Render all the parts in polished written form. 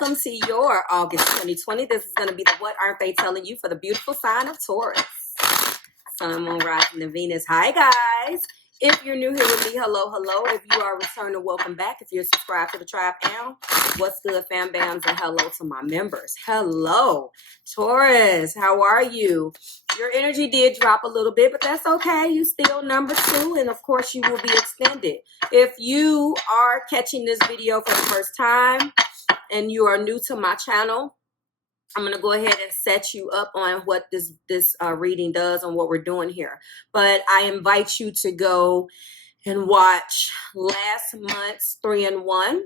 welcome to your August 2020. This is going to be the What Aren't They Telling You for the beautiful sign of Taurus. Sun, Moon, Rising, and Venus. Hi, guys. If you're new here with me, hello, hello. If you are returning, welcome back. If you're subscribed to the tribe now, what's good, fam bams, and hello to my members. Hello, Taurus. How are you? Your energy did drop a little bit, but that's okay. You still number 2, and of course, you will be extended. If you are catching this video for the first time and you are new to my channel, I'm going to go ahead and set you up on what this reading does and what we're doing here. But I invite you to go and watch last month's 3-in-1.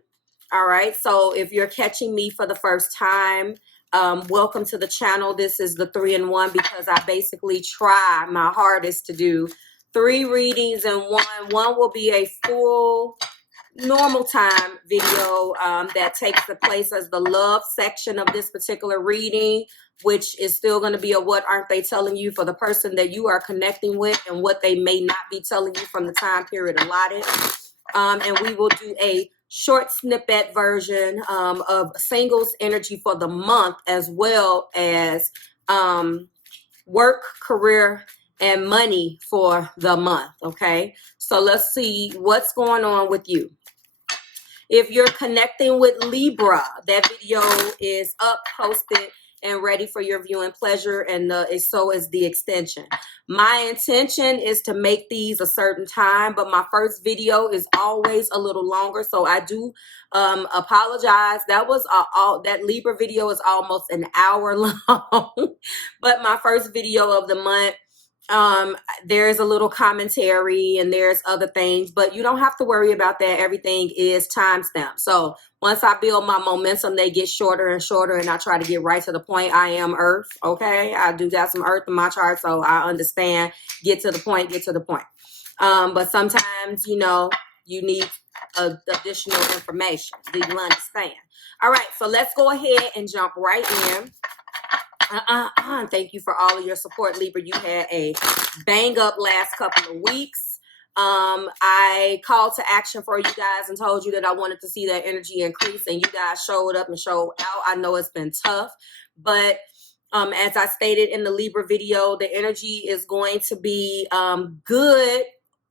All right. So if you're catching me for the first time, welcome to the channel. This is the 3-in-1 because I basically try my hardest to do 3 readings in one. One will be a full normal time video that takes the place as the love section of this particular reading, which is still going to be a what aren't they telling you for the person that you are connecting with and what they may not be telling you from the time period allotted. And we will do a short snippet version of singles energy for the month, as well as work, career, and money for the month. Okay, so let's see what's going on with you. If you're connecting with Libra, that video is up, posted, and ready for your viewing pleasure, and so is the extension. My intention is to make these a certain time, but my first video is always a little longer, so I do apologize. That Libra video is almost an hour long, but my first video of the month, there's a little commentary and there's other things, but you don't have to worry about that. Everything is timestamped. So once I build my momentum, they get shorter and shorter, and I try to get right to the point. I am Earth. Okay. I do got some Earth in my chart, so I understand. Get to the point, get to the point. But sometimes, you know, you need additional information. Do you understand? All right. So let's go ahead and jump right in. Thank you for all of your support, Libra. You had a bang up last couple of weeks. I called to action for you guys and told you that I wanted to see that energy increase, and you guys showed up and showed out. I know it's been tough, but as I stated in the Libra video, the energy is going to be good.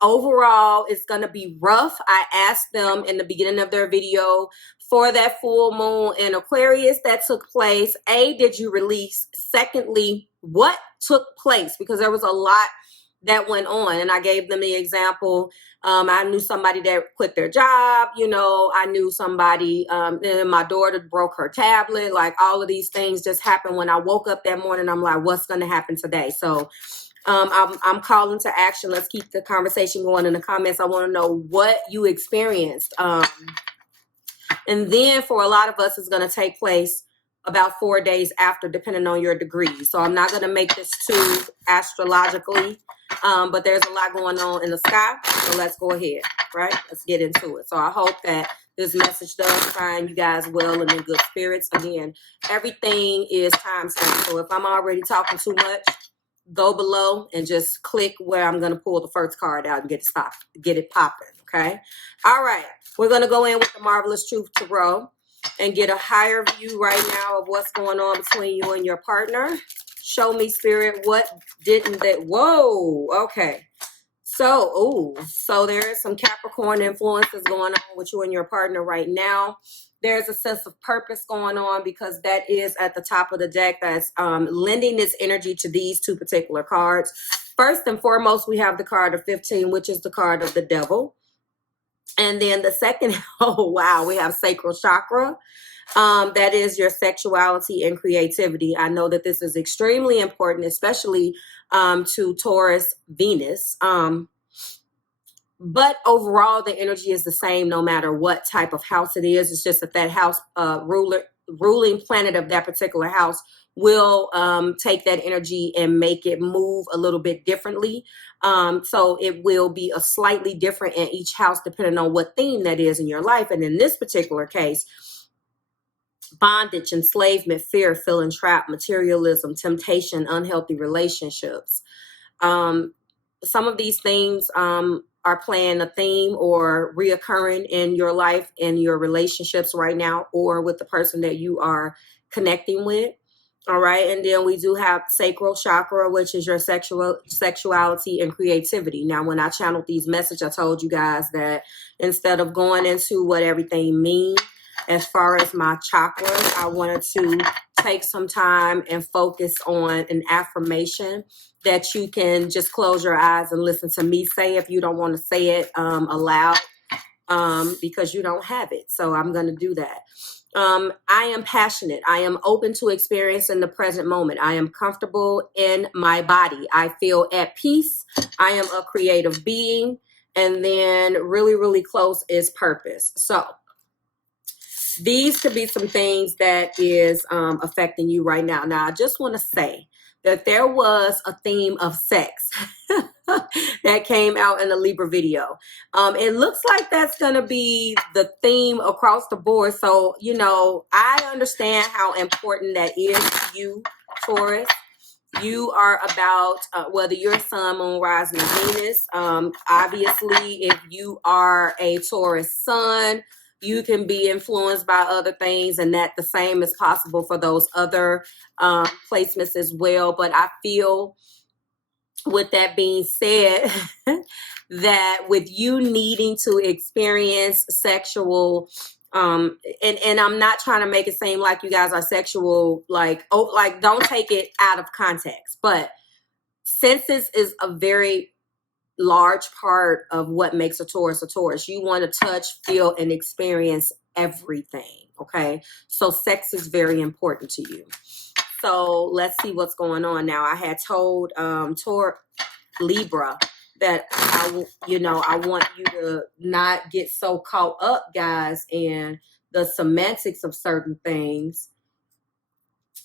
Overall, it's going to be rough. I asked them in the beginning of their video for that full moon in Aquarius that took place. A, did you release? Secondly, what took place? Because there was a lot that went on. And I gave them the example. I knew somebody that quit their job. You know, I knew somebody, and my daughter broke her tablet. Like, all of these things just happened when I woke up that morning. I'm like, what's going to happen today? So I'm calling to action. Let's keep the conversation going in the comments. I want to know what you experienced. And then for a lot of us, it's going to take place about 4 days after, depending on your degree. So I'm not going to make this too astrologically, but there's a lot going on in the sky. So let's go ahead, right? Let's get into it. So I hope that this message does find you guys well and in good spirits. Again, everything is time stamped. So if I'm already talking too much, go below and just click where I'm going to pull the first card out and get it popping. Okay. All right. We're going to go in with the Marvelous Truth Tarot and get a higher view right now of what's going on between you and your partner. Show me, Spirit, what didn't they? Whoa. Okay. So there is some Capricorn influences going on with you and your partner right now. There's a sense of purpose going on because that is at the top of the deck that's lending this energy to these 2 particular cards. First and foremost, we have the card of 15, which is the card of the devil. And then the second, we have sacral chakra. That is your sexuality and creativity. I know that this is extremely important, especially to Taurus Venus. But overall, the energy is the same no matter what type of house it is. It's just that house ruling planet of that particular house will take that energy and make it move a little bit differently. So it will be a slightly different in each house depending on what theme that is in your life. And in this particular case, bondage, enslavement, fear, feeling trapped, materialism, temptation, unhealthy relationships. Some of these things are playing a theme or reoccurring in your life, in your relationships right now, or with the person that you are connecting with. All right. And then we do have sacral chakra, which is your sexuality and creativity. Now, when I channeled these messages, I told you guys that instead of going into what everything means as far as my chakras, I wanted to take some time and focus on an affirmation that you can just close your eyes and listen to me say if you don't want to say it aloud, because you don't have it. So I'm going to do that. I am passionate. I am open to experiencing the present moment. I am comfortable in my body. I feel at peace. I am a creative being. And then really, really close is purpose. So these could be some things that is affecting you right now. Now, I just want to say that there was a theme of sex that came out in the Libra video. It looks like that's going to be the theme across the board. So, you know, I understand how important that is to you, Taurus. You are about whether you're sun, moon, rising, or Venus. Obviously, if you are a Taurus sun, you can be influenced by other things, and that the same is possible for those other placements as well. But I feel, with that being said, that with you needing to experience sexual, and I'm not trying to make it seem like you guys are sexual, like, oh, like don't take it out of context. But senses is a very large part of what makes a Taurus a Taurus. You want to touch, feel, and experience everything. Okay, so sex is very important to you. So let's see what's going on now. I had told Libra that I want you to not get so caught up, guys, in the semantics of certain things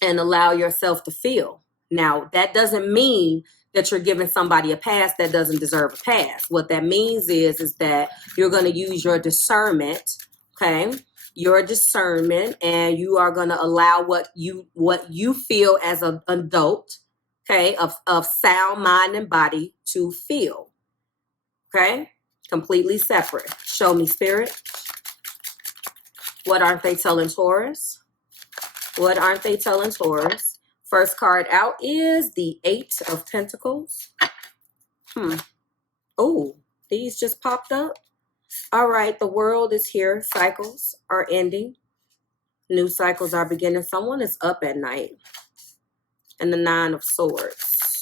and allow yourself to feel. Now, that doesn't mean that you're giving somebody a pass that doesn't deserve a pass. What that means is that you're going to use your discernment, okay? Your discernment, and you are going to allow what you feel as an adult, okay, of sound mind and body to feel, okay? Completely separate. Show me, Spirit. What aren't they telling Taurus? What aren't they telling Taurus? First card out is the 8 of Pentacles. Oh, these just popped up. All right, the world is here. Cycles are ending. New cycles are beginning. Someone is up at night. And the 9 of Swords.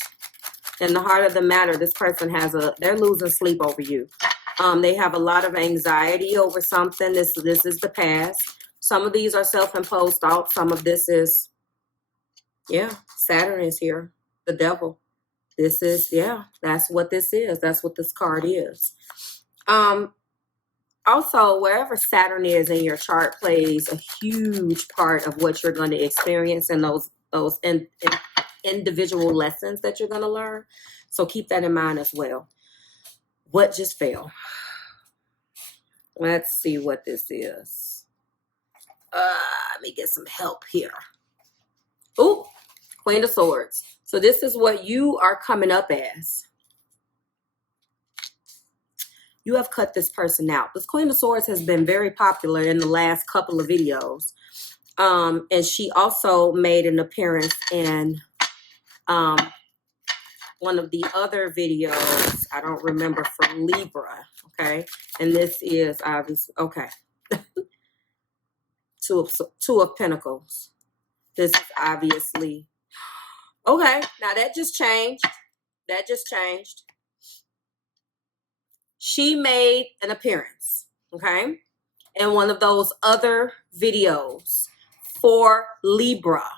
In the heart of the matter, this person they're losing sleep over you. They have a lot of anxiety over something. This is the past. Some of these are self-imposed thoughts. Some of this is, Saturn is here. The devil. This is, that's what this is. That's what this card is. Also, wherever Saturn is in your chart plays a huge part of what you're going to experience in those individual lessons that you're going to learn. So keep that in mind as well. What just fell? Let's see what this is. Let me get some help here. Ooh, Queen of Swords. So this is what you are coming up as. You have cut this person out. This Queen of Swords has been very popular in the last couple of videos. And she also made an appearance in one of the other videos. I don't remember, for Libra. Okay. And this is obviously, okay. Two of Pentacles. This is obviously, okay. Now that just changed. That just changed. She made an appearance, okay, in one of those other videos for Libra.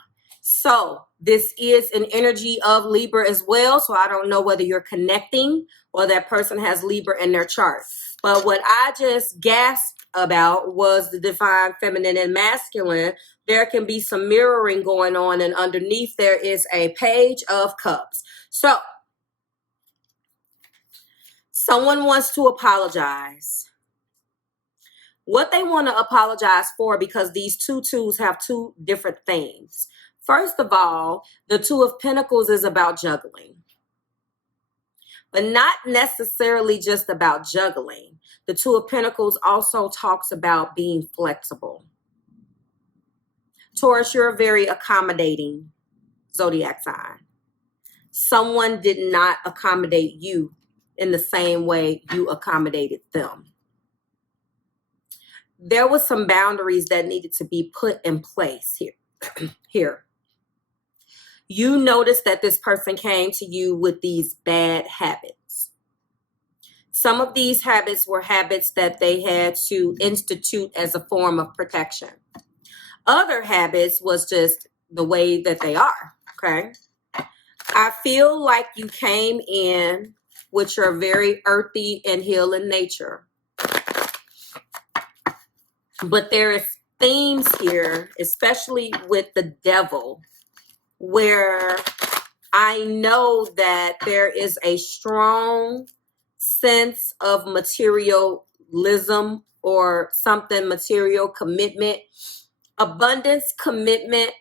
So this is an energy of Libra as well. So I don't know whether you're connecting or that person has Libra in their chart. But what I just gasped about was the divine feminine and masculine. There can be some mirroring going on, and underneath there is a Page of Cups. So someone wants to apologize. What they want to apologize for, because these two twos have two different things. First of all, the Two of Pentacles is about juggling. but not necessarily just about juggling. The Two of Pentacles also talks about being flexible. Taurus, you're a very accommodating zodiac sign. Someone did not accommodate you in the same way you accommodated them. There was some boundaries that needed to be put in place here. You noticed that this person came to you with these bad habits. Some of these habits were habits that they had to institute as a form of protection. Other habits was just the way that they are, okay? I feel like you came in with your very earthy and healing nature. But there is themes here, especially with the devil, where I know that there is a strong sense of materialism or something material, commitment, abundance, commitment,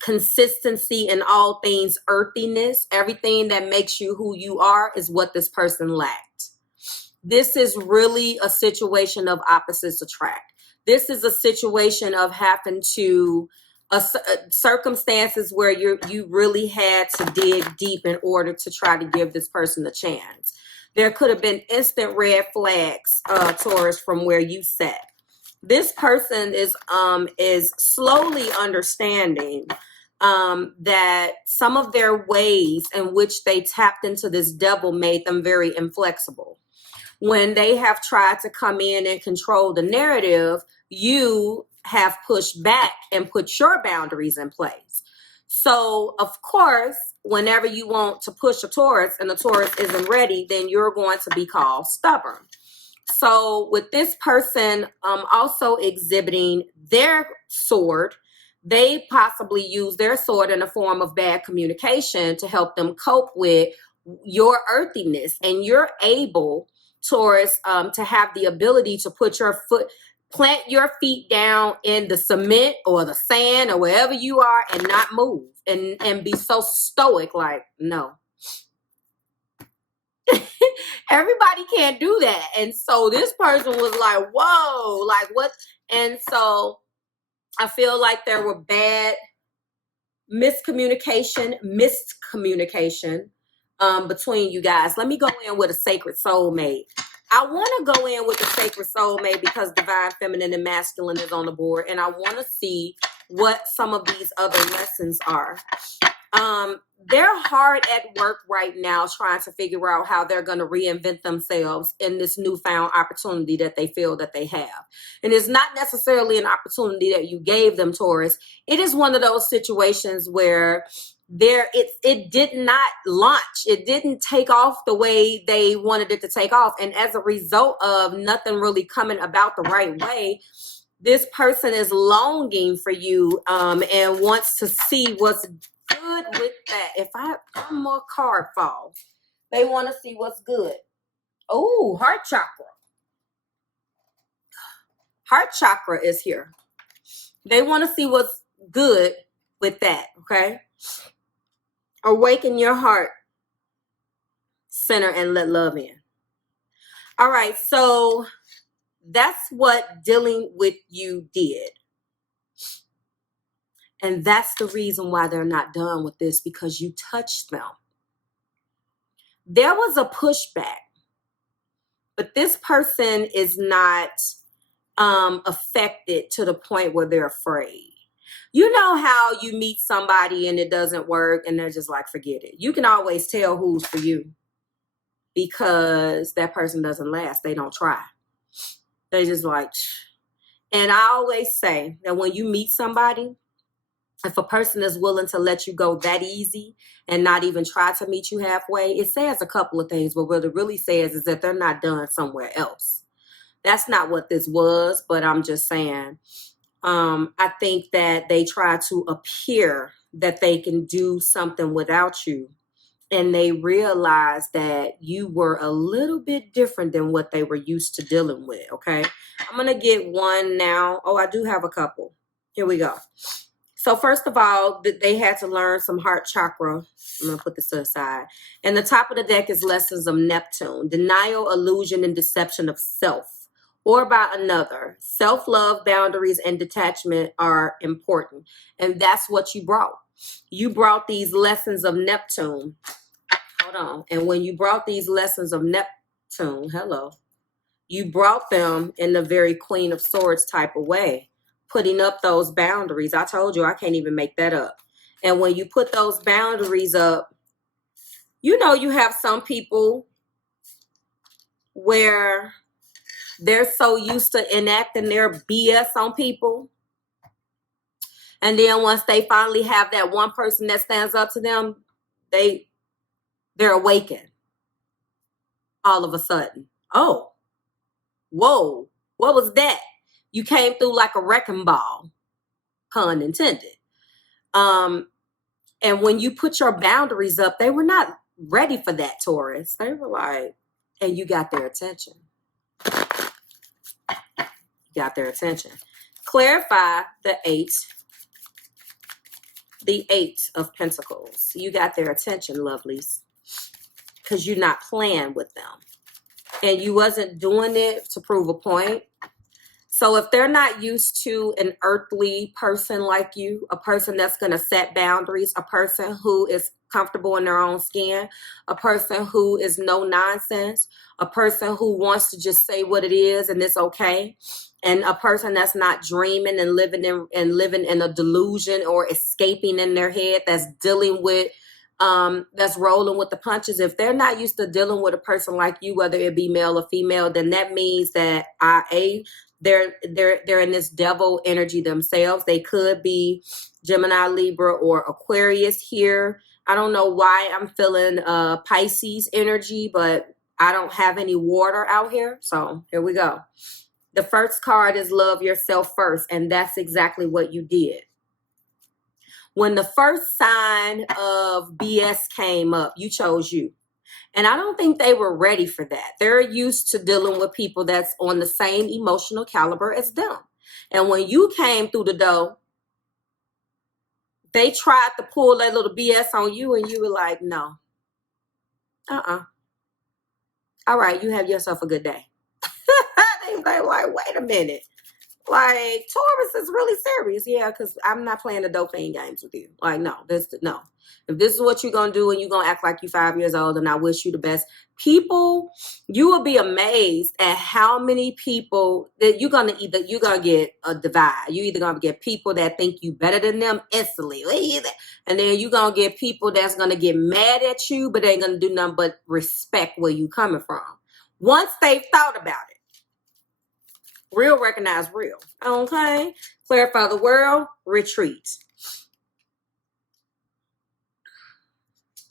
consistency in all things earthiness. Everything that makes you who you are is what this person lacked. This is really a situation of opposites attract. This is a situation of having to circumstances where you really had to dig deep in order to try to give this person a chance. There could have been instant red flags, Taurus, from where you sat. This person is slowly understanding that some of their ways in which they tapped into this devil made them very inflexible. When they have tried to come in and control the narrative, you have pushed back and put your boundaries in place. So, of course, whenever you want to push a Taurus and the Taurus isn't ready, then you're going to be called stubborn. So with this person also exhibiting their sword, they possibly use their sword in a form of bad communication to help them cope with your earthiness. And you're able, Taurus, to have the ability to plant your feet down in the cement or the sand or wherever you are and not move and be so stoic, like, no. Everybody can't do that. And so this person was like, whoa, like what? And so I feel like there were bad miscommunication between you guys. Let me go in with a sacred soulmate. I want to go in with a sacred soulmate because divine feminine and masculine is on the board. And I want to see what some of these other lessons are. They're hard at work right now trying to figure out how they're going to reinvent themselves in this newfound opportunity that they feel that they have. And it's not necessarily an opportunity that you gave them, Taurus. It is one of those situations where it did not launch. It didn't take off the way they wanted it to take off. And as a result of nothing really coming about the right way, this person is longing for you and wants to see what's good with that. If one more card falls, they want to see what's good. Oh, heart chakra. Heart chakra is here. They want to see what's good with that, okay? Awaken your heart center and let love in. All right, so that's what dealing with you did. And that's the reason why they're not done with this, because you touched them. There was a pushback, but this person is not affected to the point where they're afraid. You know how you meet somebody and it doesn't work and they're just like, forget it. You can always tell who's for you because that person doesn't last. They don't try. They just like, and I always say that when you meet somebody, if a person is willing to let you go that easy and not even try to meet you halfway, it says a couple of things. But what it really says is that they're not done somewhere else. That's not what this was, but I'm just saying, I think that they try to appear that they can do something without you. And they realize that you were a little bit different than what they were used to dealing with, okay? I'm going to get one now. Oh, I do have a couple. Here we go. So first of all, they had to learn some heart chakra. I'm going to put this to the side. And the top of the deck is lessons of Neptune. Denial, illusion, and deception of self or by another. Self-love, boundaries, and detachment are important. And that's what you brought. You brought these lessons of Neptune. Hold on. And when you brought these lessons of Neptune, hello, you brought them in the very Queen of Swords type of way, putting up those boundaries. I told you, I can't even make that up. And when you put those boundaries up, you know, you have some people where they're so used to enacting their BS on people. And then once they finally have that one person that stands up to them, they're awakened all of a sudden. Oh, whoa, what was that? You came through like a wrecking ball, pun intended. And when you put your boundaries up, they were not ready for that, Taurus. They were like, and you got their attention. You got their attention. Clarify the eight of Pentacles. You got their attention, lovelies, because you're not playing with them. And you wasn't doing it to prove a point. So if they're not used to an earthly person like you, a person that's going to set boundaries, a person who is comfortable in their own skin, a person who is no nonsense, a person who wants to just say what it is and it's okay, and a person that's not dreaming and living in a delusion or escaping in their head, that's dealing with that's rolling with the punches. If they're not used to dealing with a person like you, whether it be male or female, then that means that they're in this devil energy themselves. They could be Gemini, Libra, or Aquarius here. I don't know why I'm feeling Pisces energy, but I don't have any water out here. So here we go. The first card is love yourself first, and that's exactly what you did. When the first sign of BS came up, you chose you. And I don't think they were ready for that. They're used to dealing with people that's on the same emotional caliber as them. And when you came through the door, they tried to pull that little BS on you, and you were like, no. All right, you have yourself a good day. They like, wait a minute. Like, Taurus is really serious. Yeah, because I'm not playing the Dauphine games with you. Like, no. If this is what you're going to do and you're going to act like you're 5 years old, and I wish you the best. People, you will be amazed at how many people that you're going to get a divide. You're either going to get people that think you better than them instantly. And then you're going to get people that's going to get mad at you, but they ain't going to do nothing but respect where you coming from. Once they've thought about it. Real recognize real. Okay. Clarify the world. Retreat.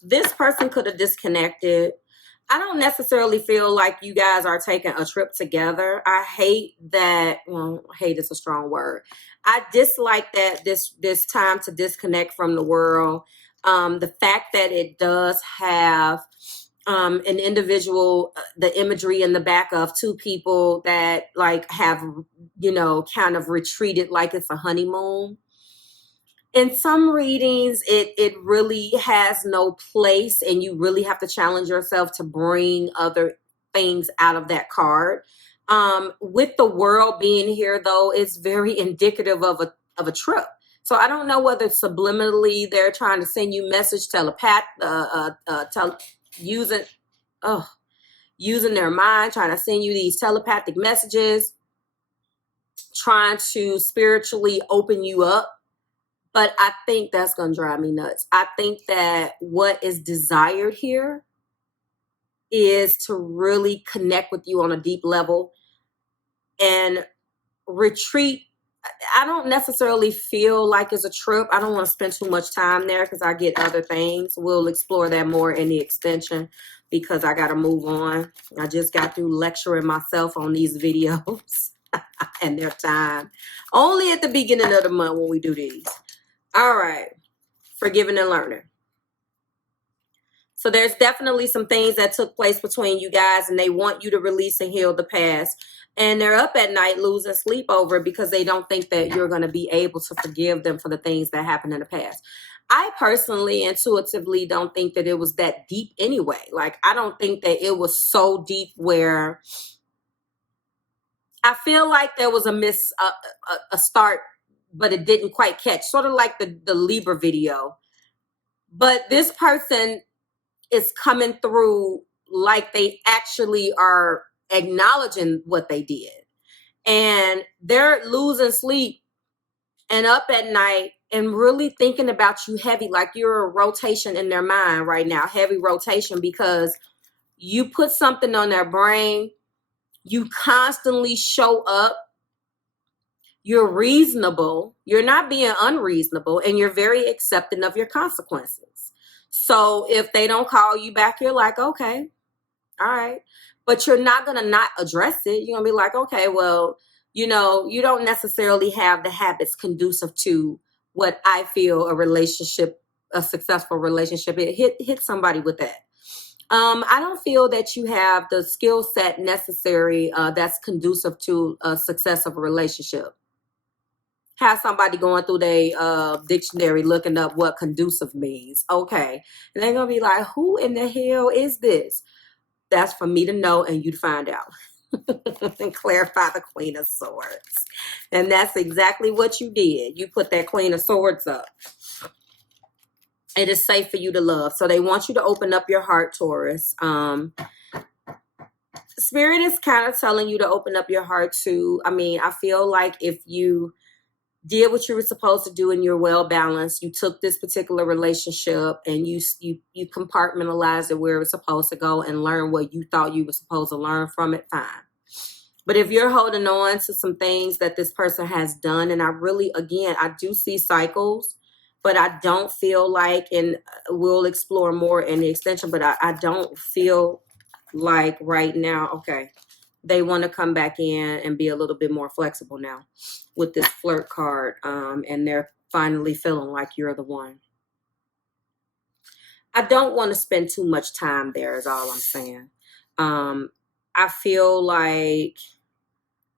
This person could have disconnected. I don't necessarily feel like you guys are taking a trip together. I hate that. Well, hate is a strong word. I dislike that this time to disconnect from the world. The fact that it does have an individual, the imagery in the back of two people that like have, kind of retreated like it's a honeymoon. In some readings, it really has no place, and you really have to challenge yourself to bring other things out of that card. With the world being here, though, it's very indicative of a trip. So I don't know whether subliminally they're trying to send you message using their mind, trying to send you these telepathic messages, trying to spiritually open you up. But I think that's going to drive me nuts. I think that what is desired here is to really connect with you on a deep level and retreat. I don't necessarily feel like it's a trip. I don't want to spend too much time there because I get other things. We'll explore that more in the extension because I got to move on. I just got through lecturing myself on these videos and their time. Only at the beginning of the month when we do these. All right. Forgiving and learning. So there's definitely some things that took place between you guys, and they want you to release and heal the past. And they're up at night losing sleep over it because they don't think that you're going to be able to forgive them for the things that happened in the past. I personally, intuitively don't think that it was that deep anyway. Like, I don't think that it was so deep where I feel like there was a start, but it didn't quite catch. Sort of like the Libra video. But this person is coming through like they actually are acknowledging what they did. And they're losing sleep and up at night and really thinking about you heavy, like you're a rotation in their mind right now, heavy rotation, because you put something on their brain. You constantly show up. You're reasonable. You're not being unreasonable, and you're very accepting of your consequences. So if they don't call you back, you're like, okay, all right. But you're not going to not address it. You're going to be like, okay, well, you know, you don't necessarily have the habits conducive to what I feel a successful relationship. It hit somebody with that. I don't feel that you have the skill set necessary that's conducive to a success of a relationship. Have somebody going through their dictionary looking up what conducive means. Okay. And they're going to be like, who in the hell is this? That's for me to know and you to find out. And clarify the Queen of Swords. And that's exactly what you did. You put that Queen of Swords up. It is safe for you to love. So they want you to open up your heart, Taurus. Spirit is kind of telling you to open up your heart too. I mean, I feel like if you did what you were supposed to do and you're well balanced, you took this particular relationship and you compartmentalized it where it was supposed to go and learn what you thought you were supposed to learn from it, fine. But if you're holding on to some things that this person has done, and I do see cycles, but I don't feel like, and we'll explore more in the extension, but I don't feel like right now, okay, they want to come back in and be a little bit more flexible now with this flirt card. And they're finally feeling like you're the one. I don't want to spend too much time there is all I'm saying. I feel like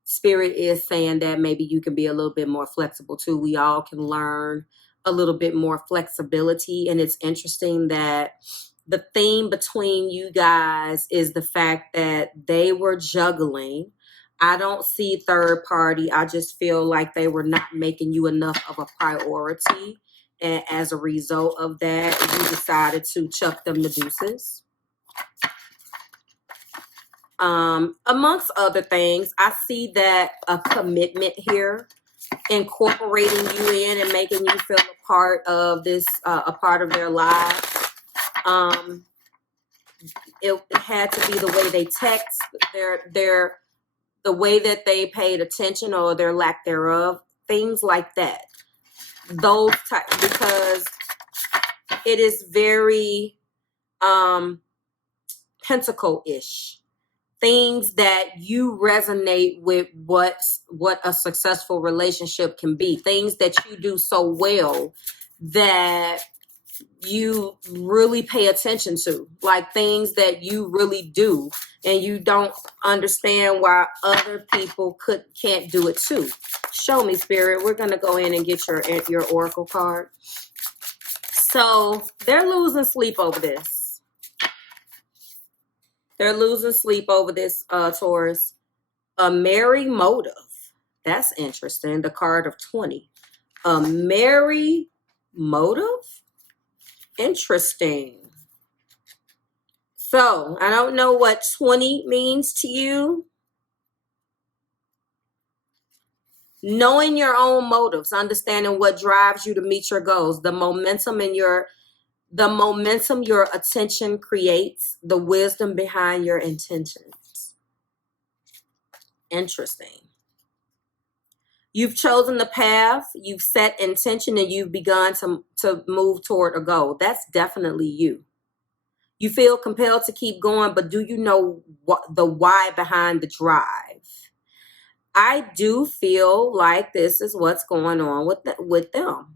Spirit is saying that maybe you can be a little bit more flexible too. We all can learn a little bit more flexibility. And it's interesting that the theme between you guys is the fact that they were juggling. I don't see third party. I just feel like they were not making you enough of a priority. And as a result of that, you decided to chuck them the deuces. Amongst other things, I see that a commitment here, incorporating you in and making you feel a part of this, a part of their lives. It had to be the way they text, the way that they paid attention or their lack thereof, things like that. Those because it is very pentacle-ish. Things that you resonate with what a successful relationship can be. Things that you do so well that you really pay attention to, like things that you really do and you don't understand why other people can't do it too. Show me, Spirit. We're going to go in and get your oracle card. So they're losing sleep over this. They're losing sleep over this, Taurus. A merry motive. That's interesting. The card of 20. A merry motive? Interesting. So, I don't know what 20 means to you. Knowing your own motives, understanding what drives you to meet your goals, the momentum your attention creates, the wisdom behind your intentions. Interesting. You've chosen the path, you've set intention, and you've begun to move toward a goal. That's definitely you. You feel compelled to keep going, but do you know the why behind the drive? I do feel like this is what's going on with them.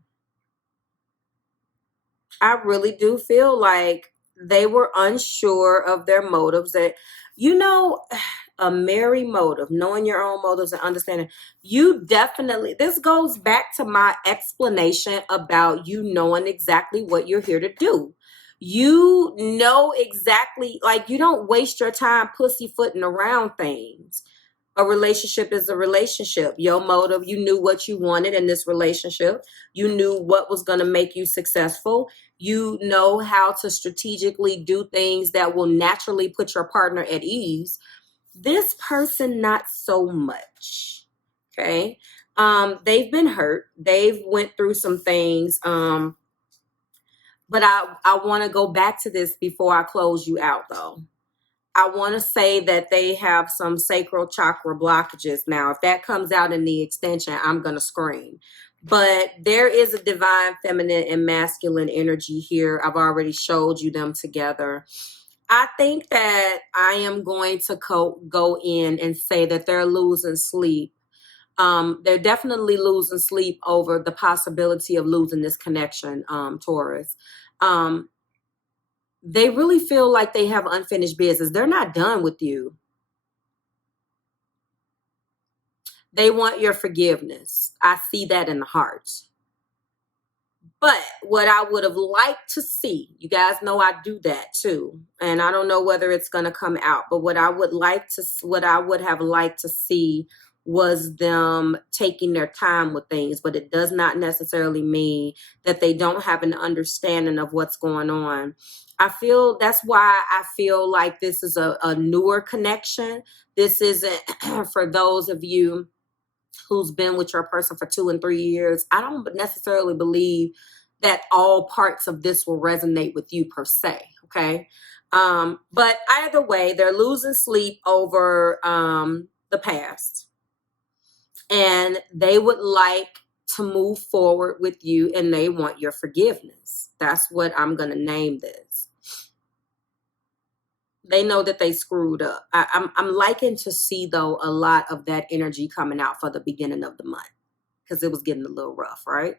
I really do feel like they were unsure of their motives. That, you know, a merry motive, knowing your own motives and understanding. You definitely, this goes back to my explanation about you knowing exactly what you're here to do. You know exactly, like, you don't waste your time pussyfooting around things. A relationship is a relationship. Your motive, you knew what you wanted in this relationship. You knew what was going to make you successful. You know how to strategically do things that will naturally put your partner at ease. This person, not so much. Okay. They've been hurt. They've went through some things. But I want to go back to this before I close you out, though. I want to say that they have some sacral chakra blockages. Now, if that comes out in the extension, I'm going to scream. But there is a divine feminine and masculine energy here. I've already showed you them together. I think that I am going to go in and say that they're losing sleep. They're definitely losing sleep over the possibility of losing this connection, Taurus. They really feel like they have unfinished business. They're not done with you. They want your forgiveness. I see that in the heart. But what I would have liked to see, you guys know I do that too. And I don't know whether it's going to come out, but what I would have liked to see was them taking their time with things, but it does not necessarily mean that they don't have an understanding of what's going on. That's why I feel like this is a newer connection. This isn't for those of you who's been with your person for 2 and 3 years. I don't necessarily believe that all parts of this will resonate with you per se. Okay. But either way, they're losing sleep over the past. And they would like to move forward with you, and they want your forgiveness. That's what I'm going to name this. They know that they screwed up. I'm liking to see, though, a lot of that energy coming out for the beginning of the month, because it was getting a little rough, right?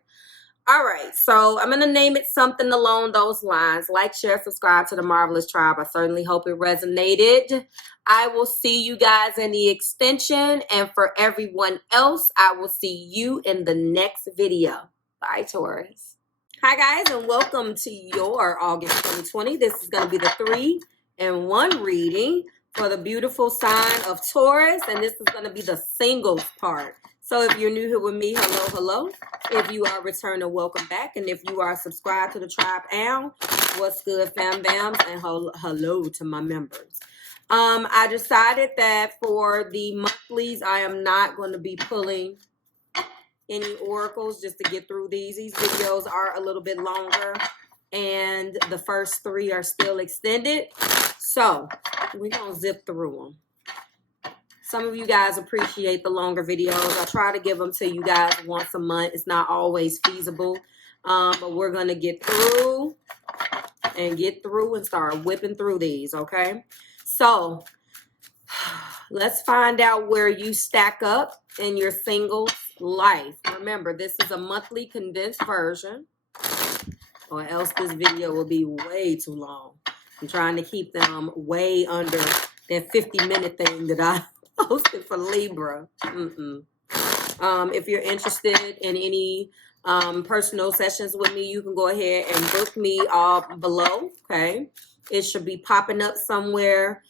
All right, so I'm going to name it something along those lines. Like, share, subscribe to the Marvelous Tribe. I certainly hope it resonated. I will see you guys in the extension. And for everyone else, I will see you in the next video. Bye, Taurus. Hi, guys, and welcome to your August 2020. This is going to be the 3-in-1 reading for the beautiful sign of Taurus. And this is going to be the singles part. So if you're new here with me, hello, hello. If you are returning, welcome back. And if you are subscribed to the tribe now, what's good, fam bams? And hello to my members. I decided that for the monthlies, I am not going to be pulling any oracles just to get through these. These videos are a little bit longer, and the first 3 are still extended. So we're going to zip through them. Some of you guys appreciate the longer videos. I try to give them to you guys once a month. It's not always feasible, but we're going to get through and start whipping through these, okay? So let's find out where you stack up in your single life. Remember, this is a monthly condensed version, or else this video will be way too long. I'm trying to keep them way under that 50-minute thing that I posted for Libra. If you're interested in any personal sessions with me, you can go ahead and book me all below. Okay, it should be popping up somewhere,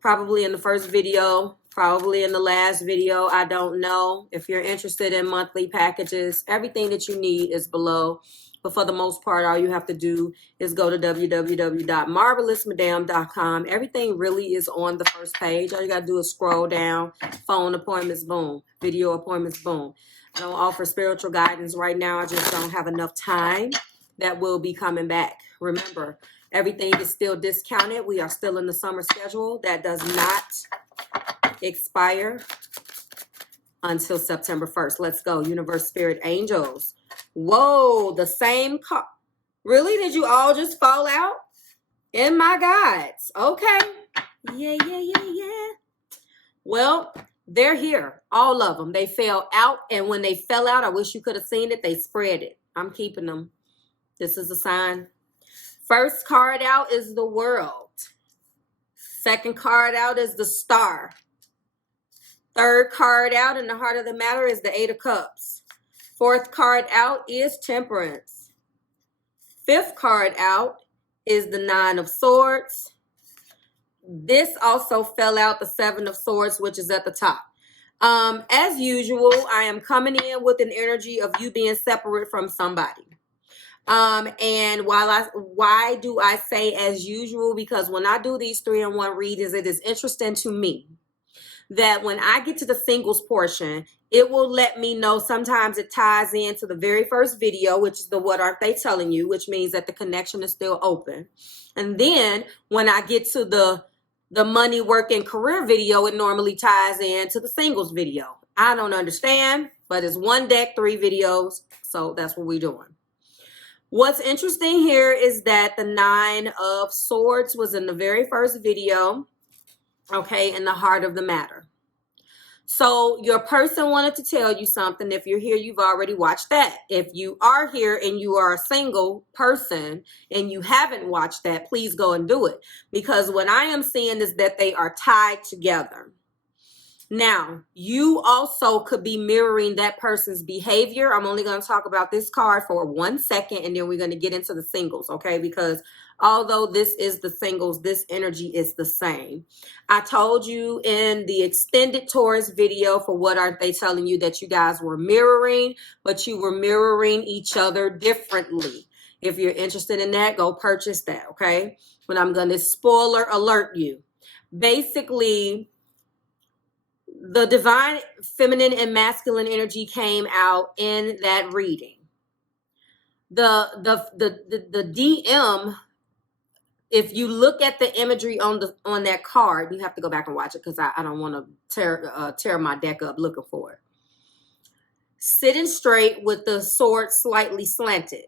probably in the first video, probably in the last video. I don't know. If you're interested in monthly packages, everything that you need is below. But for the most part, all you have to do is go to www.marvelousmadame.com. Everything really is on the first page. All you got to do is scroll down. Phone appointments, boom. Video appointments, boom. I don't offer spiritual guidance right now. I just don't have enough time. That will be coming back. Remember, everything is still discounted. We are still in the summer schedule. That does not expire until September 1st. Let's go. Universe, Spirit, Angels. Whoa, the same card. Really? Did you all just fall out? In my guides. Okay. Yeah. Well, they're here. All of them. They fell out. And when they fell out, I wish you could have seen it. They spread it. I'm keeping them. This is a sign First card out is the World. Second card out is the Star. Third card out in the heart of the matter is the Eight of Cups. Fourth card out is Temperance. Fifth card out is the Nine of Swords. This also fell out, the Seven of Swords, which is at the top. As usual, I am coming in with an energy of you being separate from somebody. And why do I say as usual? Because when I do these 3-in-1 readings, it is interesting to me that when I get to the singles portion, it will let me know. Sometimes it ties into the very first video, which is the what aren't they telling you, which means that the connection is still open. And then when I get to the money, work, and career video, it normally ties into the singles video. I don't understand, but it's one deck, 3 videos. So that's what we're doing. What's interesting here is that the Nine of Swords was in the very first video, okay, in the heart of the matter. So your person wanted to tell you something. If you're here, you've already watched that. If you are here and you are a single person and you haven't watched that, please go and do it. Because what I am seeing is that they are tied together. Now, you also could be mirroring that person's behavior. I'm only going to talk about this card for 1 second, and then we're going to get into the singles, okay? Because although this is the singles, this energy is the same. I told you in the extended Taurus video for what aren't they telling you that you guys were mirroring, but you were mirroring each other differently. If you're interested in that, go purchase that, okay? But I'm going to spoiler alert you. Basically, the divine feminine and masculine energy came out in that reading. The DM, if you look at the imagery on that card, you have to go back and watch it because I don't want to tear my deck up looking for it. Sitting straight with the sword slightly slanted.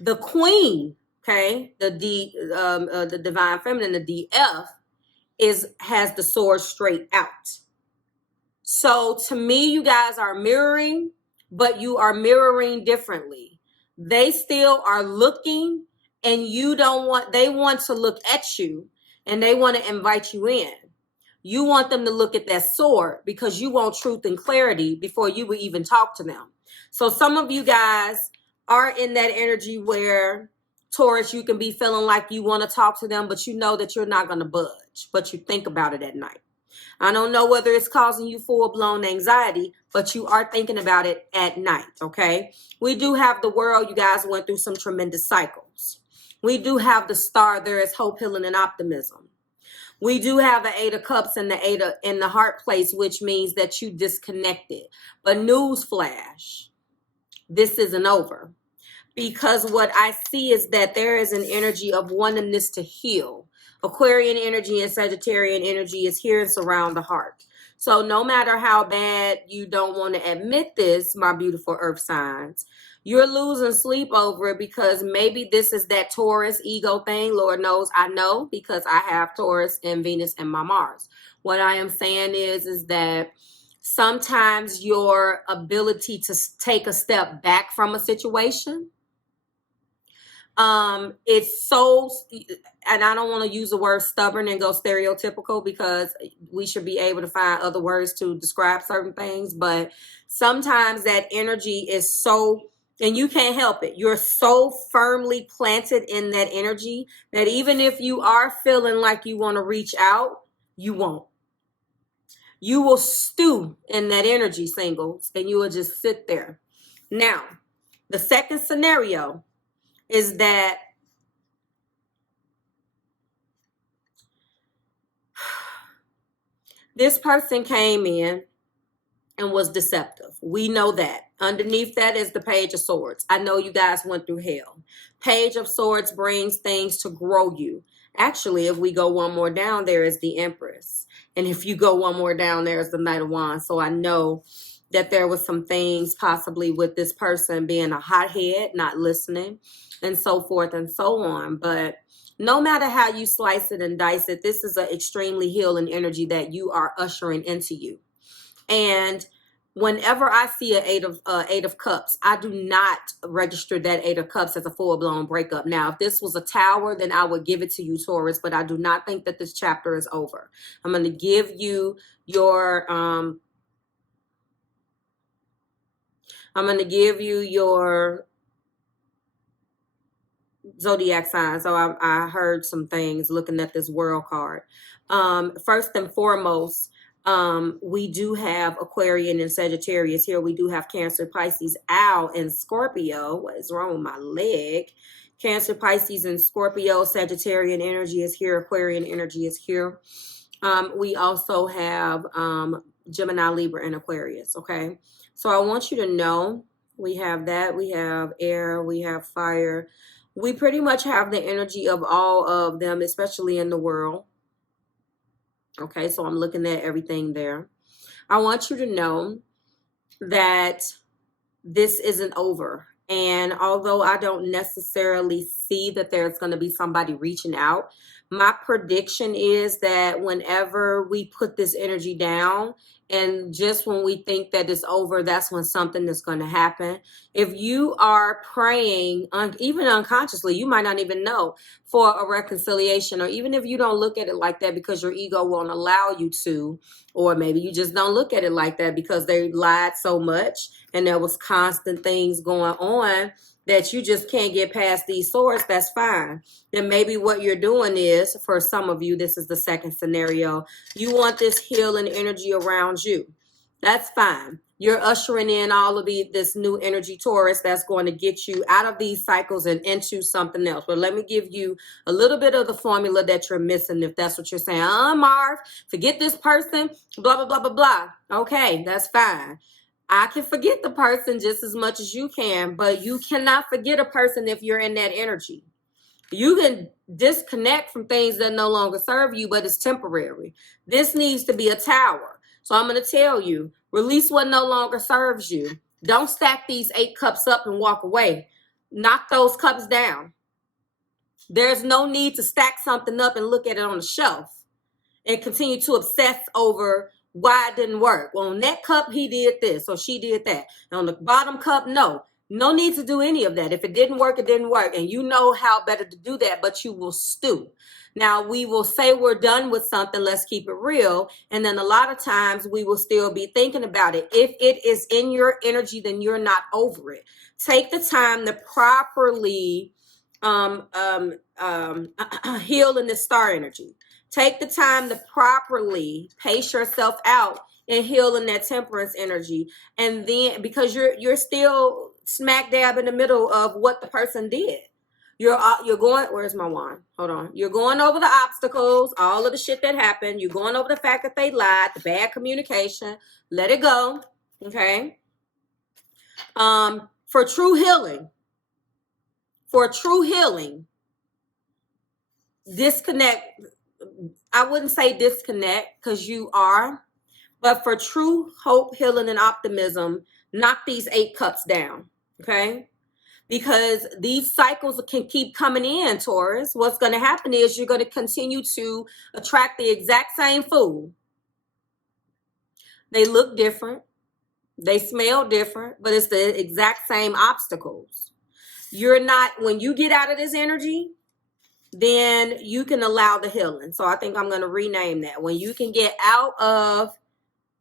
The queen, okay, the divine feminine, the DF, has the sword straight out. So to me, you guys are mirroring, but you are mirroring differently. They still are looking, and they want to look at you, and they want to invite you in. You want them to look at that sword because you want truth and clarity before you would even talk to them. So some of you guys are in that energy where, Taurus, you can be feeling like you want to talk to them, but you know that you're not going to budge, but you think about it at night. I don't know whether it's causing you full-blown anxiety, but you are thinking about it at night, okay? We do have the World. You guys went through some tremendous cycles. We do have the Star. There is hope, healing, and optimism. We do have the Eight of Cups and the Eight in the heart place, which means that you disconnected. But newsflash, this isn't over. Because what I see is that there is an energy of wanting this to heal. Aquarian energy and Sagittarian energy is here and surround the heart. So no matter how bad you don't want to admit this, my beautiful earth signs, you're losing sleep over it because maybe this is that Taurus ego thing. Lord knows I know because I have Taurus and Venus and my Mars. What I am saying is that sometimes your ability to take a step back from a situation, it's so, and I don't want to use the word stubborn and go stereotypical because we should be able to find other words to describe certain things. But sometimes that energy is so, and you can't help it. You're so firmly planted in that energy that even if you are feeling like you want to reach out, you won't. You will stew in that energy, singles, and you will just sit there. Now, the second scenario is that this person came in and was deceptive. We know that. Underneath that is the Page of Swords. I know you guys went through hell. Page of Swords brings things to grow you. Actually, if we go one more down, there is the Empress. And if you go one more down, there is the Knight of Wands. So I know that there was some things possibly with this person being a hothead, not listening, and so forth and so on. But no matter how you slice it and dice it, this is an extremely healing energy that you are ushering into you. And whenever I see an eight of cups, I do not register that 8 of cups as a full-blown breakup. Now, if this was a tower, then I would give it to you, Taurus, but I do not think that this chapter is over. I'm going to give you your zodiac sign. So I heard some things looking at this world card. First and foremost, we do have Aquarian and Sagittarius here. We do have Cancer, Pisces, Owl, and Scorpio. What is wrong with my leg? Cancer, Pisces, and Scorpio. Sagittarian energy is here. Aquarian energy is here. We also have Gemini, Libra, and Aquarius. Okay. So I want you to know we have that. We have air. We have fire. We pretty much have the energy of all of them, especially in the world. Okay, so I'm looking at everything there. I want you to know that this isn't over. And although I don't necessarily see that there's going to be somebody reaching out, my prediction is that whenever we put this energy down, and just when we think that it's over, that's when something is going to happen. If you are praying, even unconsciously, you might not even know, for a reconciliation, or even if you don't look at it like that because your ego won't allow you to, or maybe you just don't look at it like that because they lied so much and there was constant things going on that you just can't get past these swords, that's fine. Then maybe what you're doing is, for some of you, this is the second scenario, you want this healing energy around you. That's fine. You're ushering in all of this new energy, Taurus, that's going to get you out of these cycles and into something else. But let me give you a little bit of the formula that you're missing, if that's what you're saying. Marv, forget this person, blah, blah, blah, blah, blah. Okay, that's fine. I can forget the person just as much as you can, but you cannot forget a person if you're in that energy. You can disconnect from things that no longer serve you, but it's temporary. This needs to be a tower. So I'm going to tell you, release what no longer serves you. Don't stack these 8 cups up and walk away. Knock those cups down. There's no need to stack something up and look at it on the shelf and continue to obsess over why it didn't work. Well, on that cup, he did this or she did that. And on the bottom cup, no need to do any of that. If it didn't work, it didn't work. And you know how better to do that, but you will stew. Now, we will say we're done with something. Let's keep it real. And then a lot of times we will still be thinking about it. If it is in your energy, then you're not over it. Take the time to properly heal in the star energy. Take the time to properly pace yourself out and heal in that temperance energy. And then, because you're still smack dab in the middle of what the person did. You're going, where's my wand? Hold on. You're going over the obstacles, all of the shit that happened. You're going over the fact that they lied, the bad communication. Let it go. Okay. For true healing, disconnect. I wouldn't say disconnect because you are, but for true hope, healing, and optimism, knock these 8 cups down, okay? Because these cycles can keep coming in, Taurus. What's going to happen is you're going to continue to attract the exact same fool. They look different. They smell different, but it's the exact same obstacles. You're not, when you get out of this energy, then you can allow the healing. So I think I'm going to rename that. When you can get out of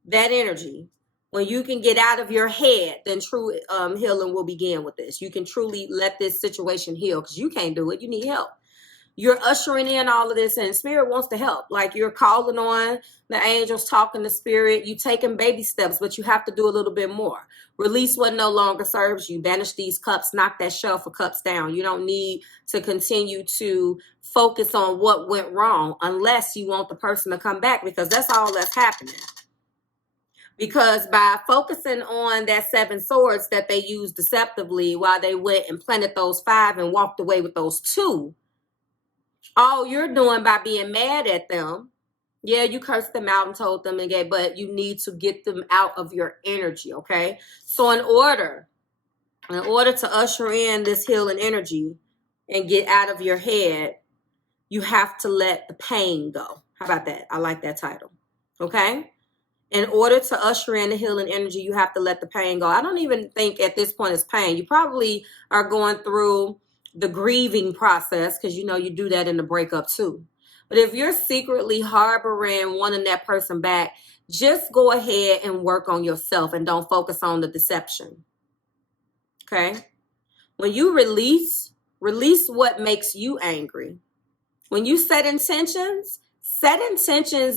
that energy, when you can get out of your head, then true healing will begin with this. You can truly let this situation heal because you can't do it. You need help. You're ushering in all of this and spirit wants to help. Like you're calling on the angels, talking to spirit. You taking baby steps, but you have to do a little bit more. Release what no longer serves you. Banish these cups. Knock that shelf of cups down. You don't need to continue to focus on what went wrong unless you want the person to come back, because that's all that's happening. Because by focusing on that 7 swords that they used deceptively while they went and planted those 5 and walked away with those 2, all you're doing by being mad at them, yeah, you cursed them out and told them again, but you need to get them out of your energy, okay? So in order to usher in this healing energy and get out of your head, you have to let the pain go. How about that? I like that title, okay? In order to usher in the healing energy, you have to let the pain go. I don't even think at this point it's pain. You probably are going through the grieving process because, you know, you do that in the breakup too. But if you're secretly harboring wanting that person back, just go ahead and work on yourself and don't focus on the deception. Okay? When you release what makes you angry. When you set intentions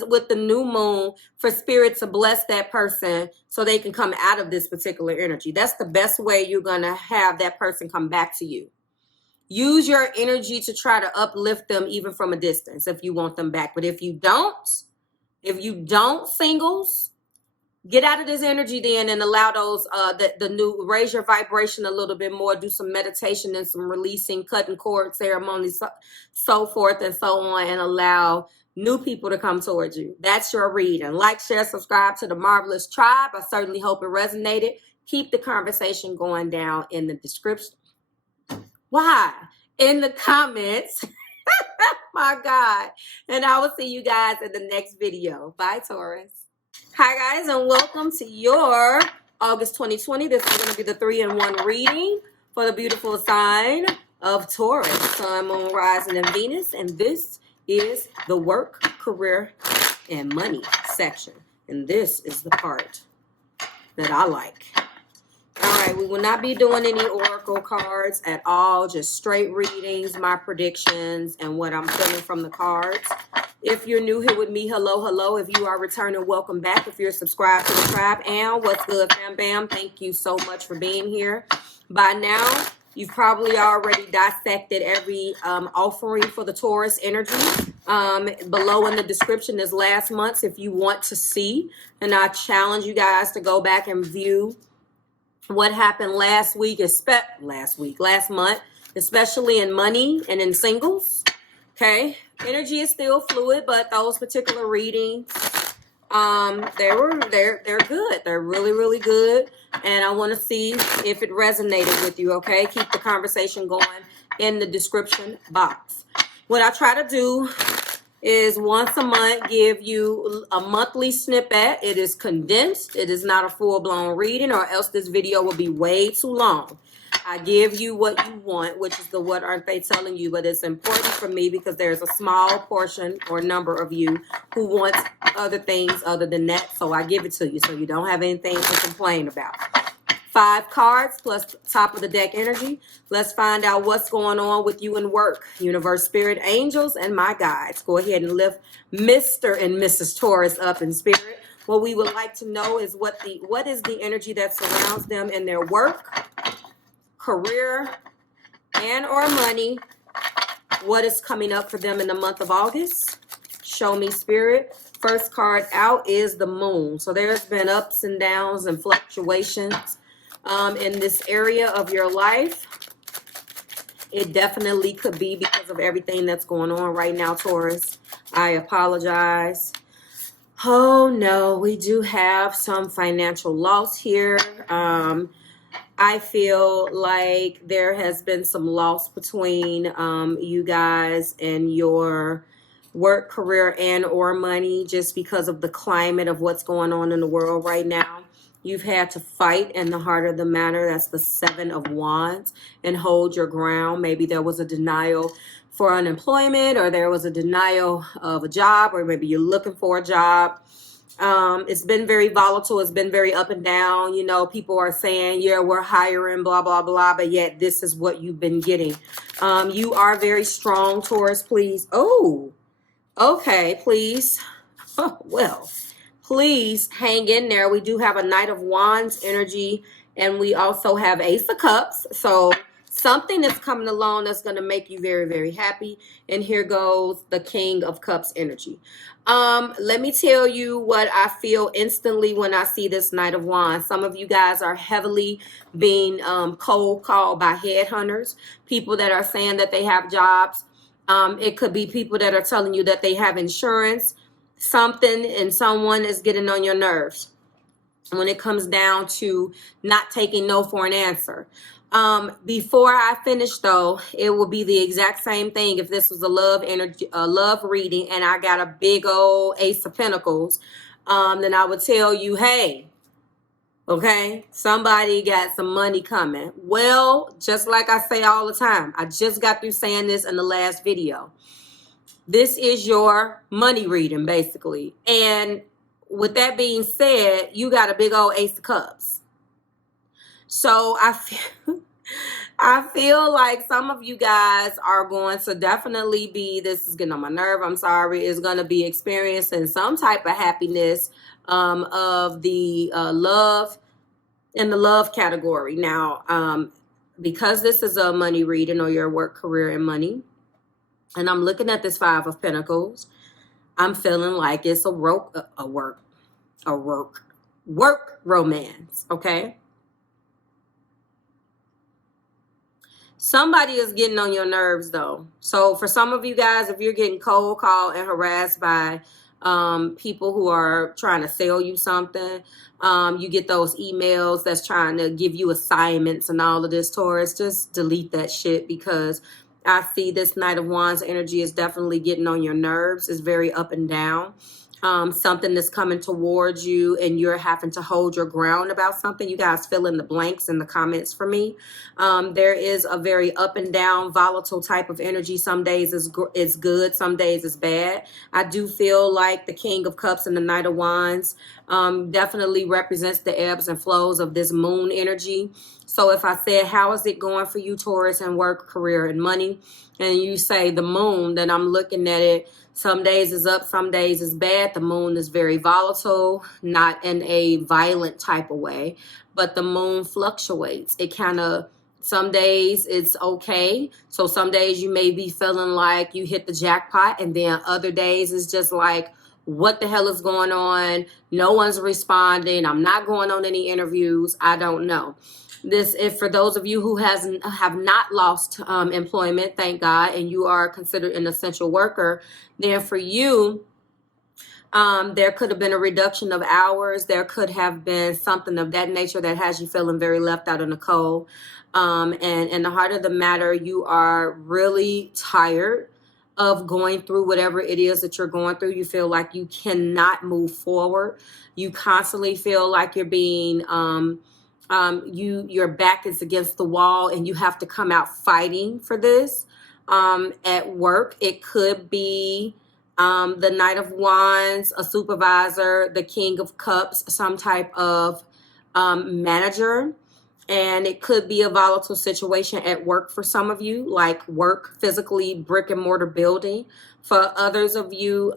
with the new moon for spirit to bless that person so they can come out of this particular energy. That's the best way you're going to have that person come back to you. Use your energy to try to uplift them even from a distance if you want them back. But if you don't, singles, get out of this energy then and allow those, the new, raise your vibration a little bit more, do some meditation and some releasing, cutting cord ceremonies, so forth and so on, and allow new people to come towards you. That's your reading. Like, share, subscribe to the Marvelous Tribe. I certainly hope it resonated. Keep the conversation going down in the description. Why? In the comments. My God. And I will see you guys in the next video. Bye, Taurus. Hi, guys, and welcome to your August 2020. This is going to be the 3-in-1 reading for the beautiful sign of Taurus, Sun, Moon, Rising, and Venus. And this is the work, career, and money section. And this is the part that I like. All right, we will not be doing any oracle cards at all, just straight readings, my predictions, and what I'm feeling from the cards. If you're new here with me, hello, hello. If you are returning, welcome back. If you're subscribed to the tribe, and what's good, fam bam, thank you so much for being here. By now, you've probably already dissected every offering for the Taurus energy. Below in the description is last month's if you want to see. And I challenge you guys to go back and view what happened last month, especially in money and in singles. Okay, energy is still fluid, but those particular readings, they're good. They're really, really good, and I want to see if it resonated with you. Okay, keep the conversation going in the description box. What I try to do is once a month give you a monthly snippet. It is condensed. It is not a full-blown reading, or else this video will be way too long. I give you what you want, which is the what aren't they telling you, but it's important for me because there's a small portion or number of you who wants other things other than that, so I give it to you so you don't have anything to complain about. 5 cards plus top of the deck energy. Let's find out what's going on with you in work. Universe, spirit, angels, and my guides. Go ahead and lift Mr. and Mrs. Taurus up in spirit. What we would like to know is what is the energy that surrounds them in their work, career, and or money. What is coming up for them in the month of August? Show me, spirit. First card out is the moon. So there's been ups and downs and fluctuations in this area of your life. It definitely could be because of everything that's going on right now, Taurus. I apologize. Oh no, we do have some financial loss here. I feel like there has been some loss between you guys and your work, career, and or money just because of the climate of what's going on in the world right now. You've had to fight in the heart of the matter. That's the 7 of Wands, and hold your ground. Maybe there was a denial for unemployment, or there was a denial of a job, or maybe you're looking for a job. It's been very volatile. It's been very up and down. You know, people are saying, yeah, we're hiring, blah, blah, blah, but yet this is what you've been getting. You are very strong, Taurus, please. Oh, okay, please. Well, please hang in there. We do have a Knight of Wands energy, and we also have Ace of Cups. So something that's coming along that's going to make you very, very happy. And here goes the King of Cups energy. Let me tell you what I feel instantly when I see this Knight of Wands. Some of you guys are heavily being cold called by headhunters, people that are saying that they have jobs. It could be people that are telling you that they have insurance. Something and someone is getting on your nerves when it comes down to not taking no for an answer. Before I finish though, it will be the exact same thing if this was a love energy, a love reading, and I got a big old Ace of Pentacles. then I would tell you, hey, okay, somebody got some money coming. Well, just like I say all the time, I just got through saying this in the last video. This is your money reading, basically. And with that being said, you got a big old Ace of Cups. So I feel like some of you guys are going to definitely be, this is getting on my nerve, I'm sorry, is going to be experiencing some type of happiness of the love, in the love category. Now, because this is a money reading or your work, career, and money, and I'm looking at this Five of Pentacles, I'm feeling like it's a work romance, okay? Somebody is getting on your nerves, though. So for some of you guys, if you're getting cold called and harassed by people who are trying to sell you something, you get those emails that's trying to give you assignments and all of this, Taurus, just delete that shit, because I see this Knight of Wands energy is definitely getting on your nerves. It's very up and down. Something that's coming towards you and you're having to hold your ground about something. You guys fill in the blanks in the comments for me. There is a very up and down, volatile type of energy. Some days it's good, some days it's bad. I do feel like the King of Cups and the Knight of Wands definitely represents the ebbs and flows of this moon energy. So if I said, how is it going for you, Taurus, in work, career, and money? And you say the moon, then I'm looking at it. Some days is up, some days is bad. The moon is very volatile, not in a violent type of way, but the moon fluctuates. It kind of, some days it's okay. So some days you may be feeling like you hit the jackpot, and then other days it's just like, what the hell is going on? No one's responding. I'm not going on any interviews. I don't know. This, if for those of you who have not lost employment, thank God, and you are considered an essential worker, then for you, there could have been a reduction of hours. There could have been something of that nature that has you feeling very left out in the cold. And in the heart of the matter, you are really tired of going through whatever it is that you're going through. You feel like you cannot move forward. You constantly feel like you're being your back is against the wall and you have to come out fighting for this. At work, it could be the Knight of Wands, a supervisor, the King of Cups, some type of manager. And it could be a volatile situation at work for some of you, like work, physically, brick and mortar building. For others of you,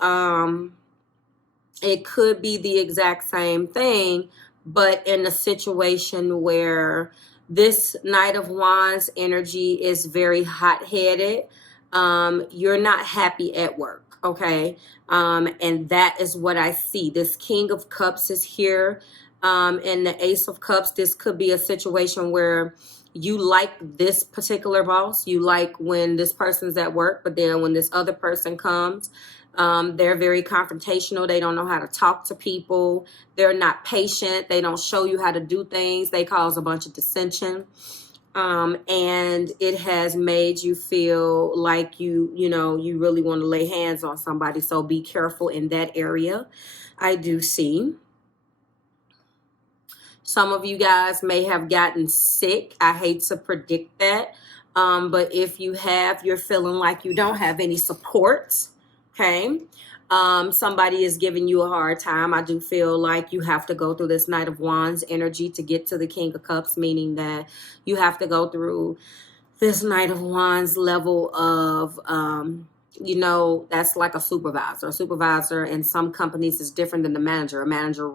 it could be the exact same thing, but in a situation where this Knight of Wands energy is very hot-headed. You're not happy at work, okay? And that is what I see. This King of Cups is here. And the Ace of Cups, this could be a situation where you like this particular boss. You like when this person's at work, but then when this other person comes, they're very confrontational. They don't know how to talk to people. They're not patient. They don't show you how to do things. They cause a bunch of dissension. And it has made you feel like you really want to lay hands on somebody. So be careful in that area. I do see. Some of you guys may have gotten sick. I hate to predict that. But if you have, you're feeling like you don't have any support. Okay. Somebody is giving you a hard time. I do feel like you have to go through this Knight of Wands energy to get to the King of Cups, meaning that you have to go through this Knight of Wands level of, that's like a supervisor. A supervisor in some companies is different than the manager. A manager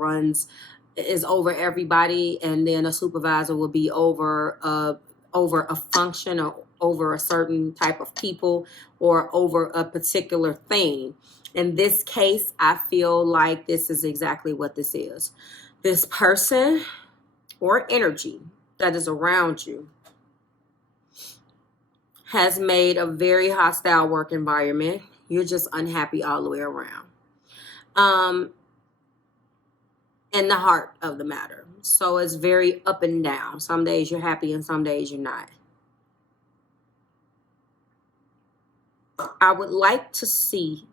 is over everybody, and then a supervisor will be over a function or over a certain type of people or over a particular thing. In this case, I feel like this is exactly what this is. This person or energy that is around you has made a very hostile work environment. You're just unhappy all the way around. In the heart of the matter. So it's very up and down. Some days you're happy and some days you're not. I would like to see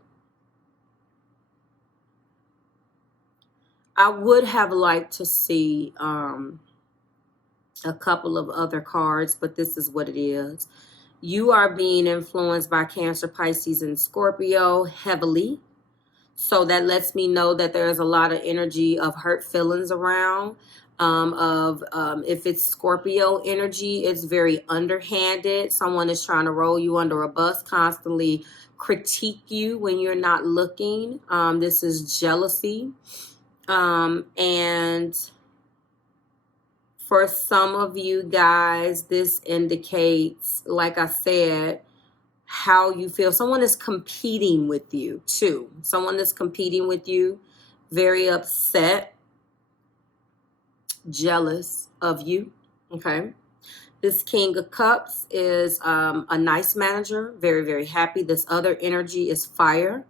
I would have liked to see a couple of other cards, but this is what it is. You are being influenced by Cancer, Pisces, and Scorpio heavily. So that lets me know that there's a lot of energy of hurt feelings around. If it's Scorpio energy, it's very underhanded. Someone is trying to roll you under a bus, constantly critique you when you're not looking. This is jealousy. And for some of you guys, this indicates, like I said, how you feel. Someone is competing with you too. Someone is competing with you, very upset, jealous of you. Okay. This King of Cups is a nice manager, very, very happy. This other energy is fire,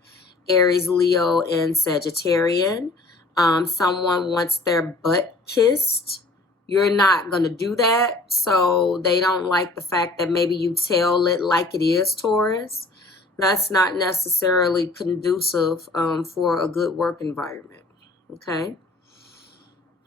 Aries, Leo, and Sagittarian. Someone wants their butt kissed. You're not going to do that. So they don't like the fact that maybe you tell it like it is, Taurus. That's not necessarily conducive for a good work environment. Okay.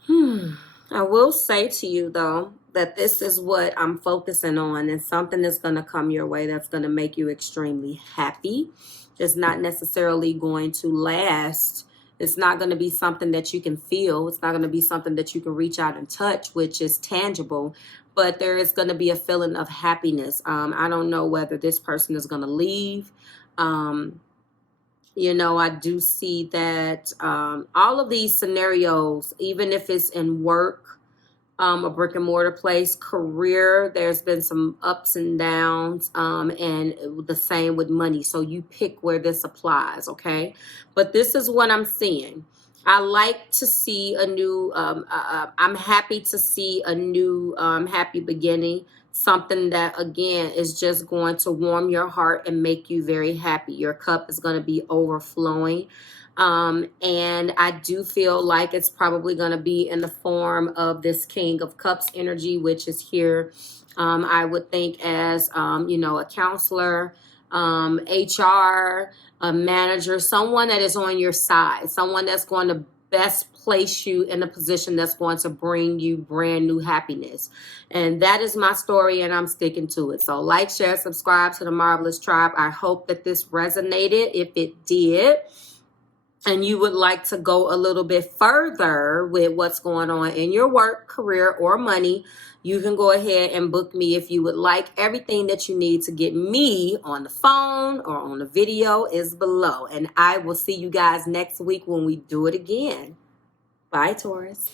I will say to you, though, that this is what I'm focusing on, and something is going to come your way that's going to make you extremely happy. It's not necessarily going to last. It's not going to be something that you can feel. It's not going to be something that you can reach out and touch, which is tangible. But there is going to be a feeling of happiness. I don't know whether this person is going to leave. You know, I do see that all of these scenarios, even if it's in work, a brick and mortar place, career, there's been some ups and downs, and the same with money. So you pick where this applies, okay? But this is what I'm seeing. I like to see a new, I'm happy to see a new happy beginning. Something that, again, is just going to warm your heart and make you very happy. Your cup is going to be overflowing. And I do feel like it's probably going to be in the form of this King of Cups energy, which is here, I would think, as, you know, a counselor, HR, a manager, someone that is on your side, someone that's going to best place you in a position that's going to bring you brand new happiness. And that is my story, and I'm sticking to it. So like, share, subscribe to the Marvelous Tribe. I hope that this resonated. If it did, and you would like to go a little bit further with what's going on in your work, career, or money, you can go ahead and book me if you would like. Everything that you need to get me on the phone or on the video is below. And I will see you guys next week when we do it again. Bye, Taurus.